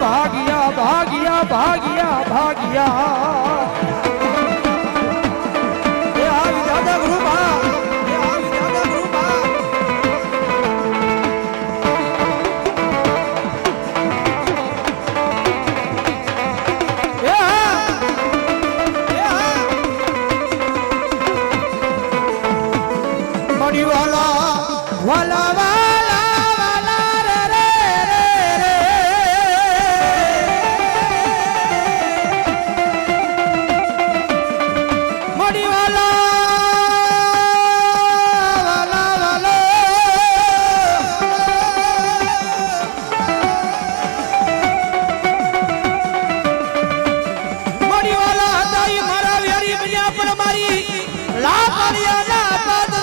ભાગિયા ભાગિયા ભાગિયા ભાગિયા. મડી વાલા વાલા વાલા વાલા, રે રે રે મડી વાલા વાલા વાલા. મડી વાલા હતા મારા વેરી બન્યા પણ મારી લાકડિયાના પાદરમાં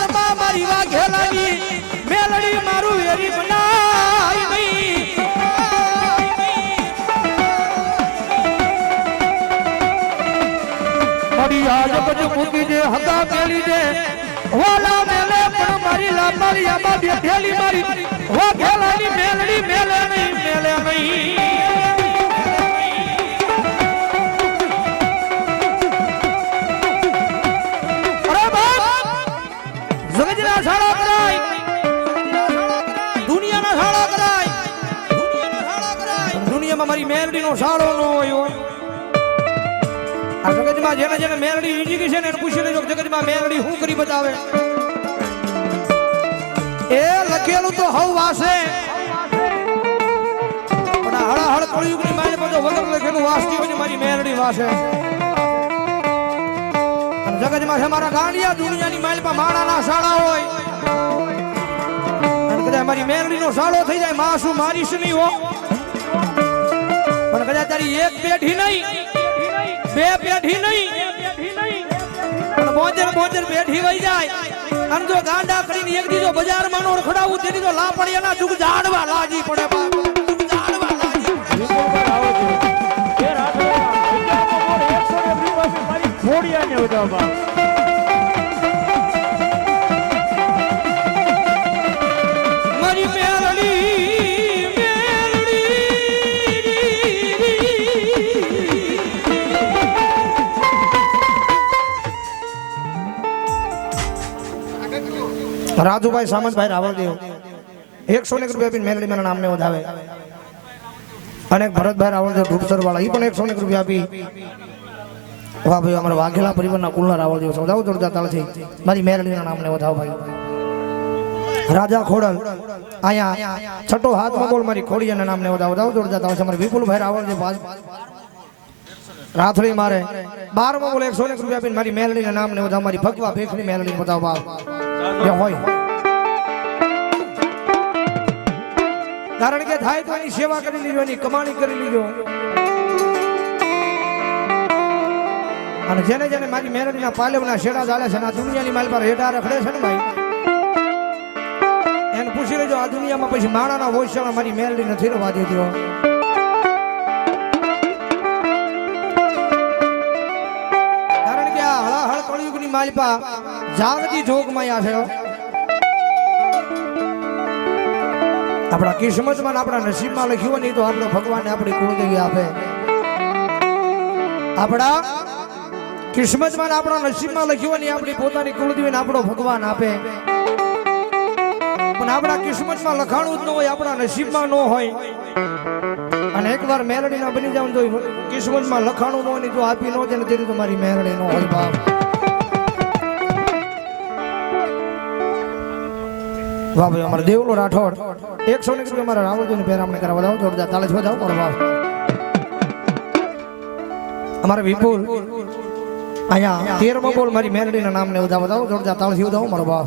મડી આજ બધું મૂકી દે હતા પેલી દે વાલા મેલે પણ મારી લાકડિયામાં બેઠેલી મારી. વાઘેલાની મેલડી મેલે નહીં મેલે નહીં. દુનિયામાં મારી મેલડીનો શાળો ન હોય હોય આ જગતમાં જેને જેને મેલડી વીજી ગઈ છે ને એને પૂછી લેજો જગતમાં મેલડી શું કરી બતાવે? એ લખેલું તો હવ વાસે. પણ હળ હળાહળ કળિયુગની માને બધો વગર લખેલું વાસતી હોય મારી મેલડી વાસે. જગતમાં છે મારા ગાંડિયા દુનિયાની માલપા માણાના શાળા હોય. કદાચ મારી મેરડીનો શાળો થઈ જાય માસુ મારીશ નહીં હો. પણ કદાચ તારી એક પેઢી નહીં. બે પેઢી નહીં. બોજર બોજર પેઢી વહી જાય. અને જો ગાંડા કરીને એક દીધો બજારમાં નો ખડાવું તેની તો લાપડિયાના જુગ જાડવા લાગી પડે બાપ. લાગી મારી રાજુભાઈ સામંતભાઈ રાવળદેવ એકસો ને એક રૂપિયા આપીને મેલડી મેના નામને વધાવે. અને ભરતભાઈ રાવળદેવ ઢૂપસર વાળા એ પણ એકસો ને એક રૂપિયા આપી. વાહ ભાઈ, અમારા વાઘેલા પરિવારના કુલના રાવળદેવ સમજાવો જોડતા તાળથી મારી મેલડીના નામને વધાવો ભાઈ. રાજા ખોડલ, અહીંયા છઠ્ઠો હાથમાં બોલ મારી ખોડિયાના નામને વધાવો. વધાવો જોડતા છે. મારે વિપુલભાઈ રાવળદેવ રાથડી મારે બારમો બોલે એકસો ને એક રૂપિયા આપીને મારી મેલડીના નામને બધા મારી ભગવા ભેખની મેલડી બધા ભાવ હોય. કારણ કે થાય તો એની સેવા કરી લીધો, એની કમાણી કરી લીધો અને જેને જેને મારી મેરડીના પાલવના શેડા ચાલે છે આ દુનિયાની માલ પર હેડા રખડે છે ને ભાઈ, એને પૂછી લેજો, આ દુનિયામાં પછી માણાના છે મારી મેલડી નથી રવા દેતી આ કળિયુગની માલિપા જાગતી જોગમાં છે હો. આપણા કિસ્મતમાં આપણા નસીબમાં લખ્યું હોય ને તો આપણો ભગવાન આપણી કુળદેવી આપે. આપણા કિસ્મતમાં આપણા નસીબમાં લખ્યું હોય ને આપણી પોતાની કુળદેવીને આપણો ભગવાન આપે. પણ આપણા કિસ્મતમાં લખાણું જ ન હોય, આપણા નસીબમાં ન હોય. અને એકવાર મેલડીના બની જાવ તો કિસ્મતમાં લખાણું ન હોય જો આપી ન જાય ને તેની તો મારી મેલડી ન હોય બાપ. વાહ ભાઈ, અમારા દેવલો રાઠોડ. એકસો ને રૂપિયા મારા રાવળજીની પહેરામણી કરાવવા વધાવો જોરદાર. તાલે વધાવો મારો બાપ અમારા વિપુલ, અહીંયા તેરમો બોલ મારી મેલડીના નામને વધાવો વધાવો જોરદાર. તાળથી વધાવો મારો ભાવ.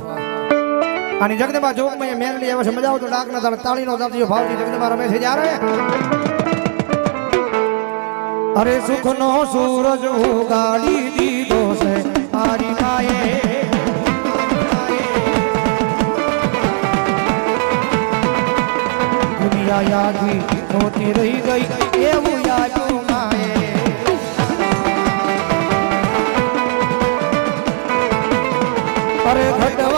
અને જગદંબા જોગમાં મેલડી આવે છે. મજા આવતો ડાકના તાળ તાળીનો દાવતીયો ભાવજી જગદંબા રમે છે જ્યારે. અરે સુખનો સૂરજ ઉગાડી દીધો. માયા યાદવી ખોટી રહી ગઈ એવું યાદું માએ. અરે ઘટો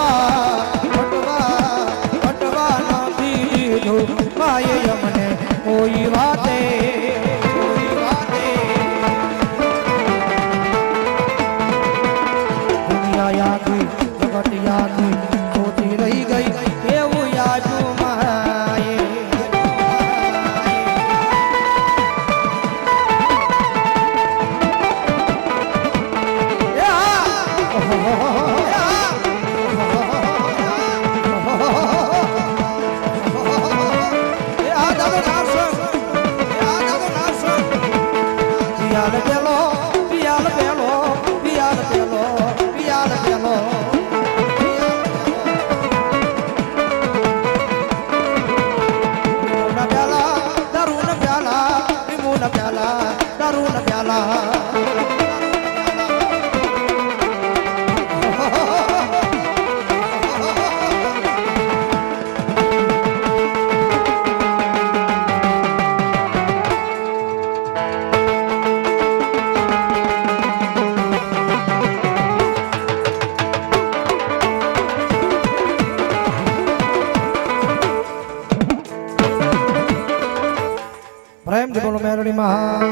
પ્રેમથી બોલો મેરડી માં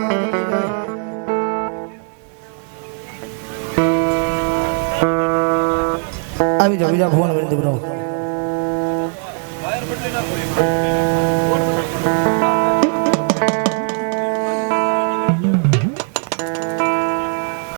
આવી જાઓ બીજા ફોન વિનંતી બ્રો